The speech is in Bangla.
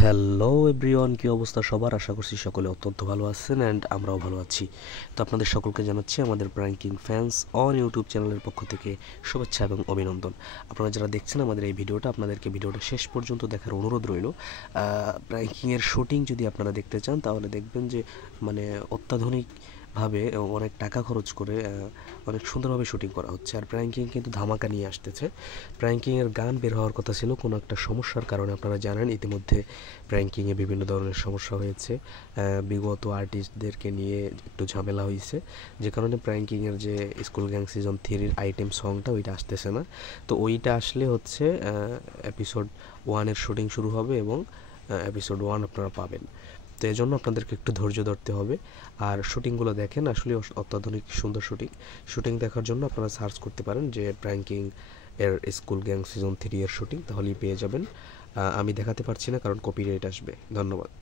হ্যালো এভরিওয়ান, কি অবস্থা সবার? আশা করছি সকলে অত্যন্ত ভালো আছেন অ্যান্ড আমরাও ভালো আছি। তো আপনাদের সকলকে জানাচ্ছি আমাদের প্র্যাঙ্কিং ফ্যান্স অন ইউটিউব চ্যানেলের পক্ষ থেকে শুভেচ্ছা এবং অভিনন্দন। আপনারা যারা দেখছেন আমাদের এই ভিডিওটা, আপনাদেরকে ভিডিওটা শেষ পর্যন্ত দেখার অনুরোধ রইল। প্র্যাঙ্কিংয়ের শুটিং যদি আপনারা দেখতে চান তাহলে দেখবেন যে মানে অত্যাধুনিক ভাবে অনেক টাকা খরচ করে অনেক সুন্দরভাবে শুটিং করা হচ্ছে। আর প্র্যাঙ্কিং কিন্তু ধামাকা নিয়ে আসতেছে। প্র্যাঙ্কিংয়ের গান বের হওয়ার কথা ছিল, কোনো একটা সমস্যার কারণে আপনারা জানেন ইতিমধ্যে প্র্যাঙ্কিংয়ে বিভিন্ন ধরনের সমস্যা হয়েছে। বিগত আর্টিস্টদেরকে নিয়ে একটু ঝামেলা হয়েছে, যে কারণে প্র্যাঙ্কিংয়ের যে স্কুল গ্যাং সিজন 3-এর আইটেম সংটা ওইটা আসতেছে না। তো ওইটা আসলে হচ্ছে এপিসোড 1-এর শুটিং শুরু হবে এবং এপিসোড 1 আপনারা পাবেন। তো এই জন্য আপনাদেরকে একটু ধৈর্য ধরতে হবে। আর শুটিংগুলো দেখেন, আসলে অত্যাধুনিক সুন্দর শুটিং। শুটিং দেখার জন্য আপনারা সার্চ করতে পারেন যে প্র্যাঙ্কিং এর স্কুল গ্যাং সিজন 3 এর শুটিং, তাহলেই পেয়ে যাবেন। আমি দেখাতে পারছি না কারণ কপিরাইট আসবে। ধন্যবাদ।